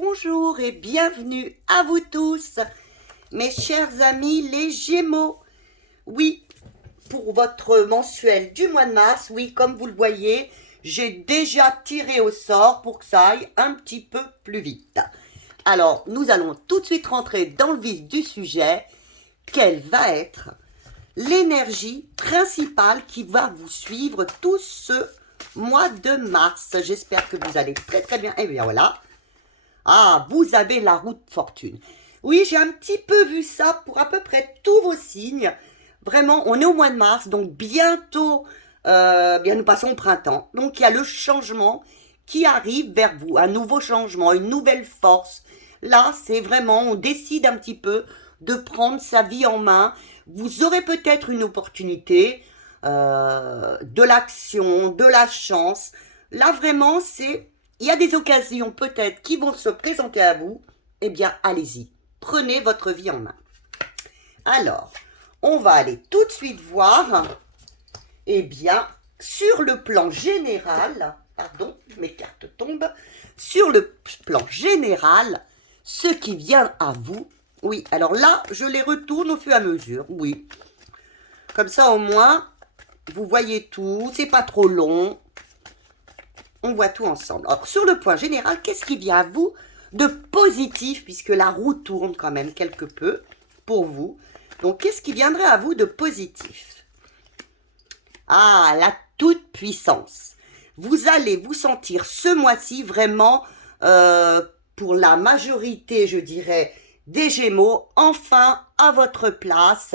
bonjour et bienvenue à vous tous, mes chers amis les Gémeaux. Oui, pour votre mensuel du mois de mars, oui, comme vous le voyez, j'ai déjà tiré au sort pour que ça aille un petit peu plus vite. Alors, nous allons tout de suite rentrer dans le vif du sujet. Quelle va être l'énergie principale qui va vous suivre tout ce mois de mars? J'espère que vous allez très très bien. Et bien voilà. Ah, vous avez la roue de fortune. Oui, j'ai un petit peu vu ça pour à peu près tous vos signes. Vraiment, on est au mois de mars, donc bientôt, bien nous passons au printemps. Donc il y a le changement qui arrive vers vous, un nouveau changement, une nouvelle force. Là, c'est vraiment, on décide un petit peu de prendre sa vie en main. Vous aurez peut-être une opportunité, de l'action, de la chance. Là, vraiment, il y a des occasions peut-être qui vont se présenter à vous. Eh bien, allez-y, prenez votre vie en main. Alors, on va aller tout de suite voir, eh bien, sur le plan général, pardon, mes cartes tombent, sur le plan général, ce qui vient à vous. Oui, alors là, je les retourne au fur et à mesure, oui. Comme ça, au moins, vous voyez tout, c'est pas trop long. On voit tout ensemble. Alors, sur le point général, qu'est-ce qui vient à vous de positif, puisque la roue tourne quand même quelque peu pour vous. Donc, qu'est-ce qui viendrait à vous de positif? Ah, la toute-puissance. Vous allez vous sentir ce mois-ci vraiment, pour la majorité, je dirais, des Gémeaux, enfin à votre place.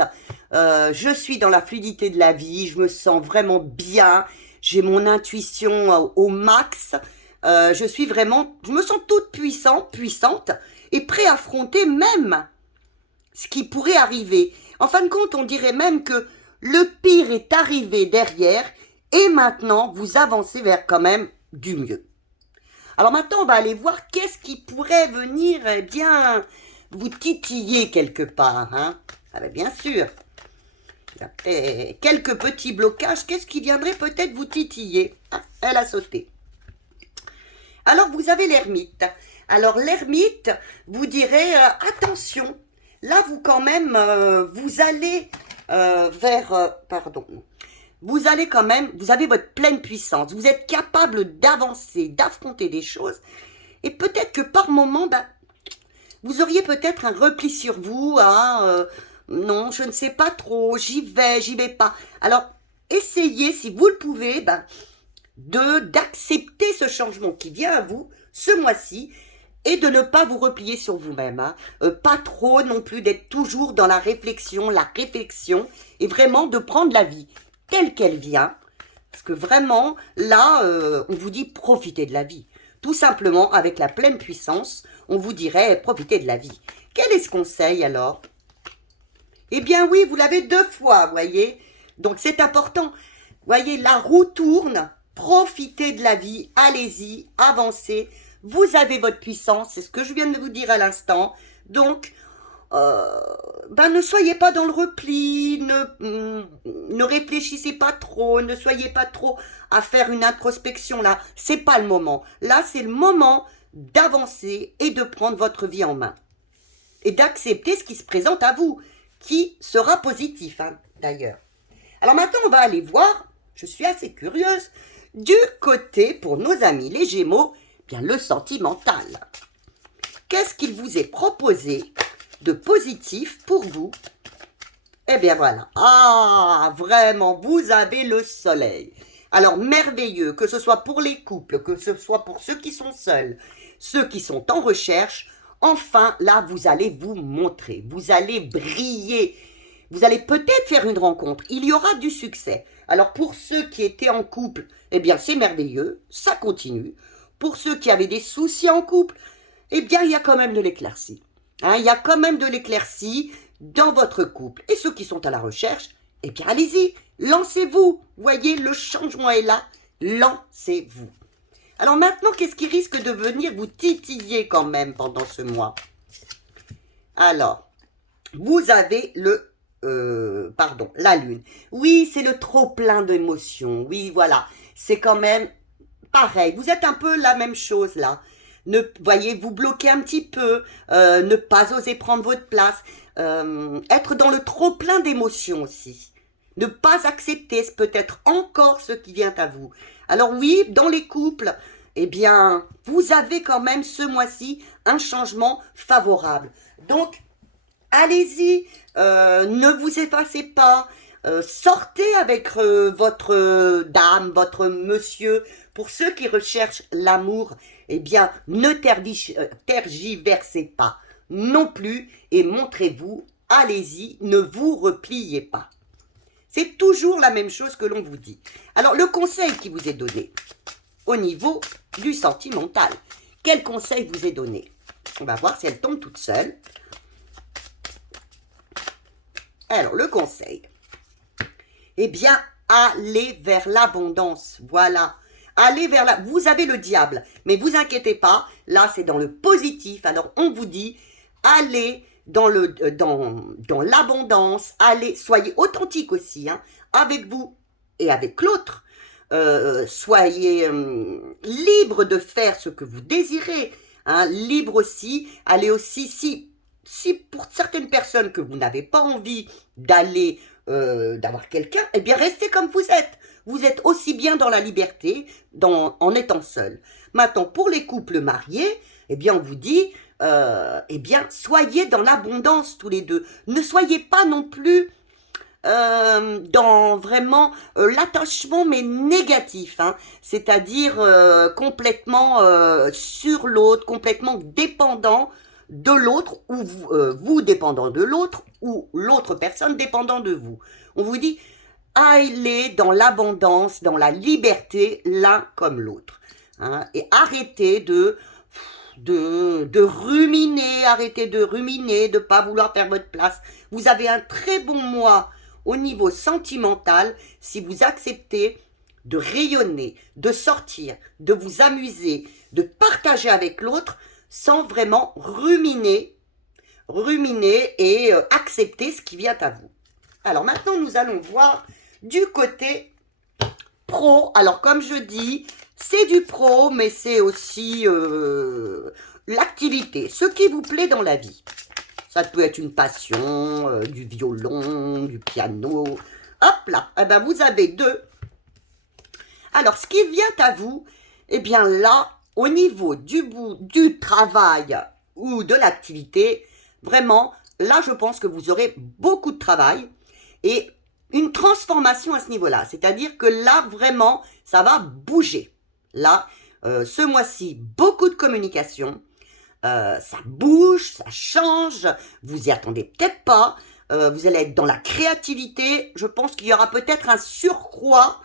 Je suis dans la fluidité de la vie, je me sens vraiment bien. J'ai mon intuition au max. Je me sens toute puissante et prêt à affronter même ce qui pourrait arriver. En fin de compte, on dirait même que le pire est arrivé derrière et maintenant, vous avancez vers quand même du mieux. Alors maintenant, on va aller voir qu'est-ce qui pourrait venir, eh bien, vous titiller quelque part. Hein. Ah ben, bien sûr. Quelques petits blocages, qu'est-ce qui viendrait peut-être vous titiller? Ah, elle a sauté. Alors, vous avez l'ermite. Alors, l'ermite, vous direz, attention, là, vous quand même, vous allez vous allez quand même, vous avez votre pleine puissance, vous êtes capable d'avancer, d'affronter des choses, et peut-être que par moment, vous auriez peut-être un repli sur vous, hein, non, je ne sais pas trop, j'y vais pas. Alors, essayez, si vous le pouvez, d'accepter ce changement qui vient à vous ce mois-ci et de ne pas vous replier sur vous-même. Hein. Pas trop non plus d'être toujours dans la réflexion et vraiment de prendre la vie telle qu'elle vient. Parce que vraiment, là, on vous dit profitez de la vie. Tout simplement, avec la pleine puissance, on vous dirait profitez de la vie. Quel est ce conseil alors? Eh bien oui, vous l'avez 2 fois, voyez. Donc c'est important. Voyez, la roue tourne, profitez de la vie, allez-y, avancez. Vous avez votre puissance, c'est ce que je viens de vous dire à l'instant. Donc, ne soyez pas dans le repli, ne réfléchissez pas trop, ne soyez pas trop à faire une introspection là. C'est pas le moment. Là, c'est le moment d'avancer et de prendre votre vie en main. Et d'accepter ce qui se présente à vous, qui sera positif, hein, d'ailleurs. Alors maintenant, on va aller voir, je suis assez curieuse, du côté, pour nos amis les Gémeaux, bien le sentimental. Qu'est-ce qu'il vous est proposé de positif pour vous? Eh bien voilà, ah, vraiment, vous avez le soleil. Alors merveilleux, que ce soit pour les couples, que ce soit pour ceux qui sont seuls, ceux qui sont en recherche, enfin, là, vous allez vous montrer, vous allez briller, vous allez peut-être faire une rencontre, il y aura du succès. Alors pour ceux qui étaient en couple, eh bien c'est merveilleux, ça continue. Pour ceux qui avaient des soucis en couple, eh bien il y a quand même de l'éclaircie. Hein, il y a quand même de l'éclaircie dans votre couple. Et ceux qui sont à la recherche, eh bien allez-y, lancez-vous. Voyez, le changement est là, lancez-vous. Alors maintenant, qu'est-ce qui risque de venir vous titiller quand même pendant ce mois? Alors, vous avez la lune. Oui, c'est le trop plein d'émotions. Oui, voilà, c'est quand même pareil. Vous êtes un peu la même chose là. voyez, vous bloquer un petit peu, ne pas oser prendre votre place, être dans le trop-plein d'émotions aussi. Ne pas accepter peut-être encore ce qui vient à vous. Alors oui, dans les couples, eh bien, vous avez quand même ce mois-ci un changement favorable. Donc, allez-y, ne vous effacez pas, sortez avec votre dame, votre monsieur. Pour ceux qui recherchent l'amour, eh bien, ne tergiversez pas non plus et montrez-vous, allez-y, ne vous repliez pas. C'est toujours la même chose que l'on vous dit. Alors, le conseil qui vous est donné au niveau du sentimental, quel conseil vous est donné? On va voir si elle tombe toute seule. Alors, le conseil, eh bien, allez vers l'abondance, voilà. Allez vers la... Vous avez le diable, mais vous inquiétez pas, là, c'est dans le positif. Alors, on vous dit, allez dans l'abondance, allez, soyez authentique aussi, hein, avec vous et avec l'autre. Soyez libre de faire ce que vous désirez, hein, libre aussi, allez aussi, si pour certaines personnes que vous n'avez pas envie d'aller, d'avoir quelqu'un, eh bien restez comme vous êtes. Vous êtes aussi bien dans la liberté en étant seul. Maintenant, pour les couples mariés, eh bien on vous dit, eh bien soyez dans l'abondance tous les deux. Ne soyez pas non plus dans vraiment l'attachement mais négatif, hein, c'est-à-dire complètement sur l'autre, complètement dépendant de l'autre, ou vous dépendant de l'autre, ou l'autre personne dépendant de vous. On vous dit, allez dans l'abondance, dans la liberté, l'un comme l'autre. Hein, et arrêtez de ruminer, arrêtez de ruminer, de ne pas vouloir faire votre place. Vous avez un très bon mois au niveau sentimental si vous acceptez de rayonner, de sortir, de vous amuser, de partager avec l'autre sans vraiment ruminer et accepter ce qui vient à vous. Alors maintenant, nous allons voir du côté pro. Alors comme je dis, c'est du pro, mais c'est aussi l'activité, ce qui vous plaît dans la vie. Ça peut être une passion, du violon, du piano. Hop là, eh ben vous avez deux. Alors, ce qui vient à vous, eh bien là, au niveau du travail ou de l'activité, vraiment, là, je pense que vous aurez beaucoup de travail et une transformation à ce niveau-là. C'est-à-dire que là, vraiment, ça va bouger. Là, ce mois-ci, beaucoup de communication. Ça bouge, ça change, vous y attendez peut-être pas, vous allez être dans la créativité, je pense qu'il y aura peut-être un surcroît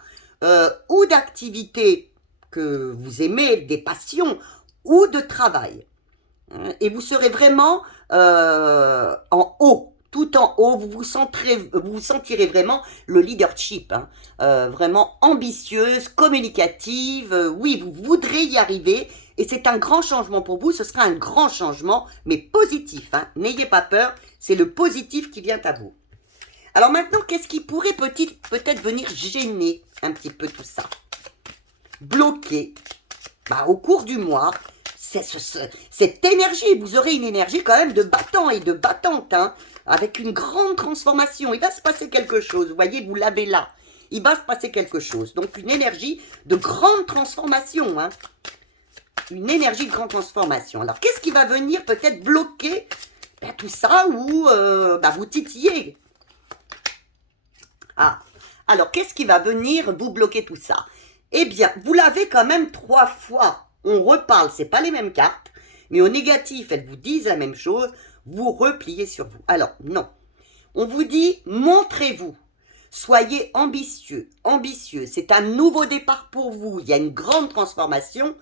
ou d'activité que vous aimez, des passions, ou de travail. Et vous serez vraiment en haut, tout en haut, vous vous sentirez vraiment le leadership, hein, vraiment ambitieuse, communicative, oui, vous voudrez y arriver, et c'est un grand changement pour vous, ce sera un grand changement, mais positif, hein, n'ayez pas peur, c'est le positif qui vient à vous. Alors maintenant, qu'est-ce qui pourrait peut-être venir gêner un petit peu tout ça? Bloquer, au cours du mois, cette énergie, vous aurez une énergie quand même de battant et de battante, hein, avec une grande transformation. Il va se passer quelque chose, vous voyez, vous l'avez là. Il va se passer quelque chose. Donc une énergie de grande transformation. Hein. Une énergie de grande transformation. Alors qu'est-ce qui va venir peut-être bloquer tout ça ou vous titiller? Ah, alors qu'est-ce qui va venir vous bloquer tout ça? Eh bien, vous l'avez quand même 3 fois. On reparle, c'est pas les mêmes cartes, mais au négatif, elles vous disent la même chose, vous repliez sur vous. Alors, non. On vous dit, montrez-vous. Soyez ambitieux, ambitieux. C'est un nouveau départ pour vous. Il y a une grande transformation.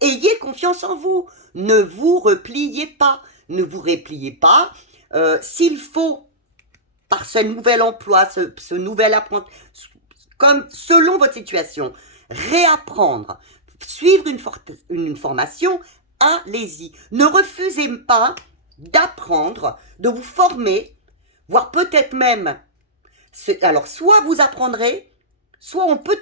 Ayez confiance en vous. Ne vous repliez pas. Ne vous repliez pas. S'il faut, par ce nouvel emploi, ce nouvel apprentissage, comme selon votre situation, réapprendre, suivre une formation, allez-y. Ne refusez pas d'apprendre, de vous former, voire peut-être même, alors soit vous apprendrez, soit on peut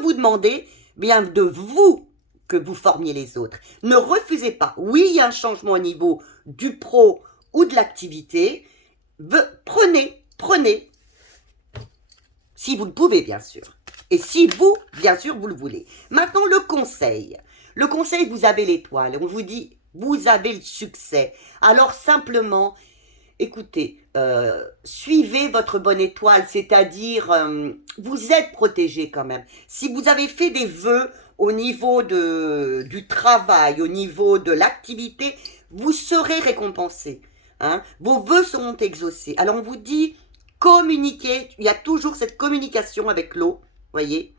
vous demander bien de vous, que vous formiez les autres. Ne refusez pas. Oui, il y a un changement au niveau du pro ou de l'activité. Prenez. Si vous le pouvez, bien sûr. Et si vous, bien sûr, vous le voulez. Maintenant, le conseil. Le conseil, vous avez l'étoile. On vous dit, vous avez le succès. Alors, simplement, écoutez, suivez votre bonne étoile, c'est-à-dire, vous êtes protégé quand même. Si vous avez fait des vœux au niveau du travail, au niveau de l'activité, vous serez récompensé. Hein? Vos vœux seront exaucés. Alors, on vous dit, communiquez. Il y a toujours cette communication avec l'eau, voyez.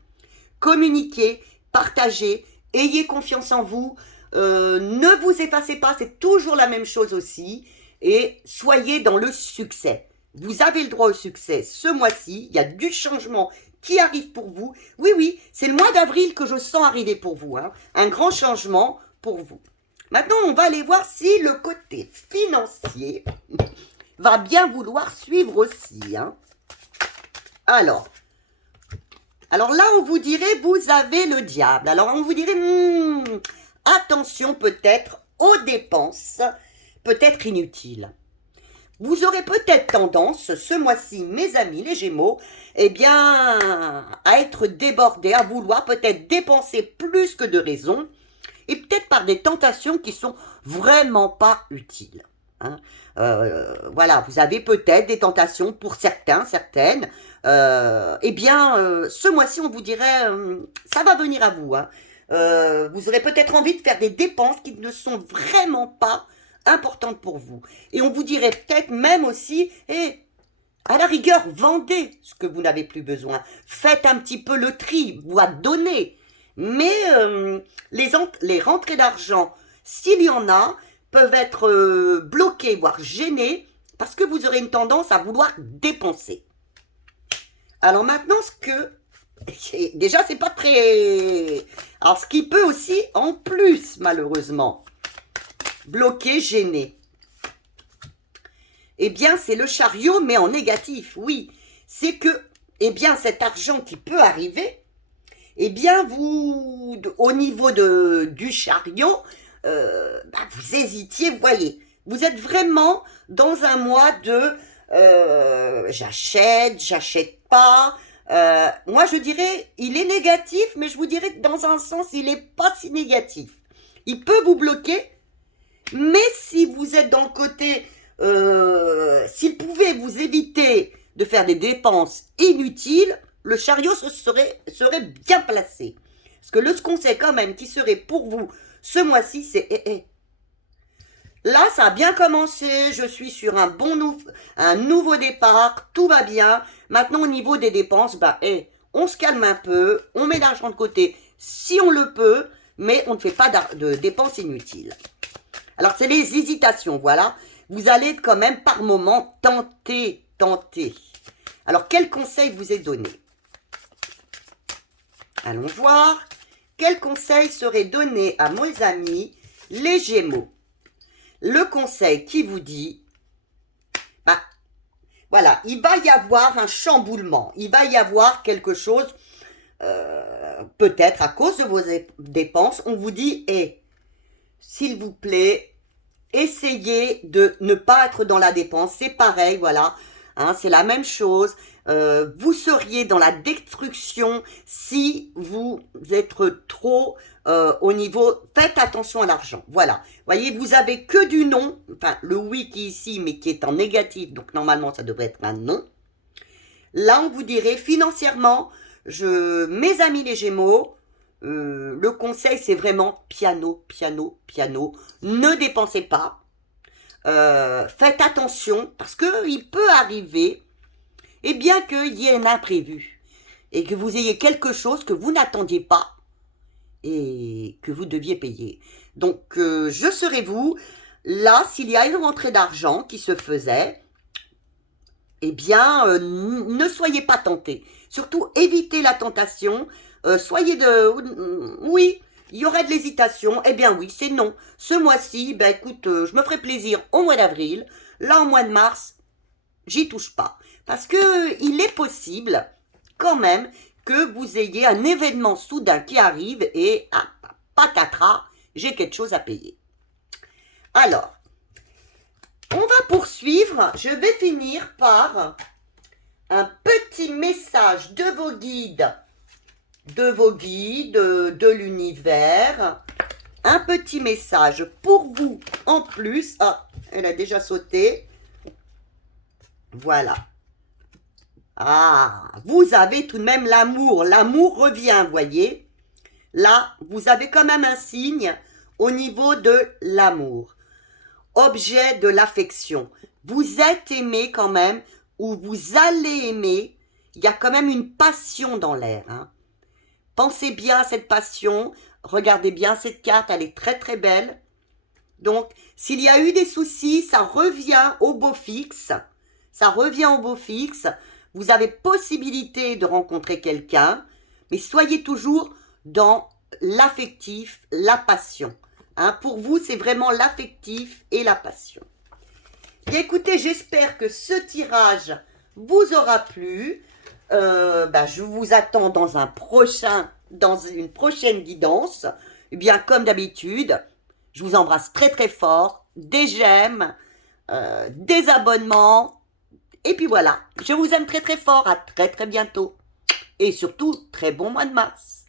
Communiquez, partagez, ayez confiance en vous. Ne vous effacez pas, c'est toujours la même chose aussi. Et soyez dans le succès. Vous avez le droit au succès ce mois-ci. Il y a du changement qui arrive pour vous. Oui, c'est le mois d'avril que je sens arriver pour vous. Hein. Un grand changement pour vous. Maintenant, on va aller voir si le côté financier va bien vouloir suivre aussi. Hein. Alors là, on vous dirait, vous avez le diable. Alors, on vous dirait, attention peut-être aux dépenses, peut-être inutiles. Vous aurez peut-être tendance, ce mois-ci, mes amis les Gémeaux, eh bien, à être débordés, à vouloir peut-être dépenser plus que de raison, et peut-être par des tentations qui sont vraiment pas utiles. Hein. Voilà, vous avez peut-être des tentations pour certaines. Eh bien, ce mois-ci, on vous dirait, ça va venir à vous. Hein. Vous aurez peut-être envie de faire des dépenses qui ne sont vraiment pas importantes pour vous. Et on vous dirait peut-être même aussi, à la rigueur, vendez ce que vous n'avez plus besoin. Faites un petit peu le tri, vous donnez. Mais les rentrées d'argent, s'il y en a, peuvent être bloquées, voire gênées, parce que vous aurez une tendance à vouloir dépenser. Alors maintenant, déjà, c'est pas très... Alors, ce qui peut aussi, en plus, malheureusement, bloquer, gêner, eh bien, c'est le chariot, mais en négatif, oui. C'est que, eh bien, cet argent qui peut arriver, eh bien, vous, au niveau du chariot, vous hésitiez, vous voyez. Vous êtes vraiment dans un mois de j'achète pas. Moi, je dirais, il est négatif, mais je vous dirais que dans un sens, il n'est pas si négatif. Il peut vous bloquer, mais si vous êtes dans le côté, s'il pouvait vous éviter de faire des dépenses inutiles, le chariot serait bien placé. Parce que le conseil quand même qui serait pour vous ce mois-ci, c'est là, ça a bien commencé, je suis sur un nouveau départ, tout va bien. Maintenant, au niveau des dépenses, on se calme un peu, on met l'argent de côté si on le peut, mais on ne fait pas de dépenses inutiles. Alors, c'est les hésitations, voilà. Vous allez quand même par moment tenter. Alors, quel conseil vous est donné? Allons voir. Quel conseil serait donné à mes amis les Gémeaux? Le conseil qui vous dit, voilà, il va y avoir un chamboulement, il va y avoir quelque chose, peut-être à cause de vos dépenses, on vous dit, s'il vous plaît, essayez de ne pas être dans la dépense, c'est pareil, voilà, hein, c'est la même chose. Vous seriez dans la destruction si vous êtes trop au niveau... Faites attention à l'argent, voilà. Voyez, vous avez que du non, enfin le oui qui est ici, mais qui est en négatif, donc normalement ça devrait être un non. Là, on vous dirait financièrement, mes amis les Gémeaux, le conseil c'est vraiment piano. Ne dépensez pas. Faites attention, parce qu'il peut arriver... Et bien qu'il y ait un imprévu, et que vous ayez quelque chose que vous n'attendiez pas, et que vous deviez payer. Donc, je serai vous, là, s'il y a une rentrée d'argent qui se faisait, eh bien, ne soyez pas tentés. Surtout, évitez la tentation, oui, il y aurait de l'hésitation, eh bien oui, c'est non. Ce mois-ci, écoute, je me ferai plaisir au mois d'avril, là, au mois de mars, j'y touche pas. Parce que il est possible, quand même, que vous ayez un événement soudain qui arrive et patatras, j'ai quelque chose à payer. Alors, on va poursuivre. Je vais finir par un petit message de vos guides, de l'univers. Un petit message pour vous en plus. Ah, elle a déjà sauté. Voilà. Ah, vous avez tout de même l'amour. L'amour revient, voyez. Là, vous avez quand même un signe au niveau de l'amour. Objet de l'affection. Vous êtes aimé quand même, ou vous allez aimer. Il y a quand même une passion dans l'air. Hein. Pensez bien à cette passion. Regardez bien cette carte, elle est très très belle. Donc, s'il y a eu des soucis, ça revient au beau fixe. Ça revient au beau fixe. Vous avez possibilité de rencontrer quelqu'un, mais soyez toujours dans l'affectif, la passion. Hein, pour vous, c'est vraiment l'affectif et la passion. Et écoutez, j'espère que ce tirage vous aura plu. Je vous attends dans une prochaine guidance. Eh bien, comme d'habitude, je vous embrasse très très fort. Des j'aime, des abonnements. Et puis voilà, je vous aime très très fort. À très très bientôt. Et surtout, très bon mois de mars.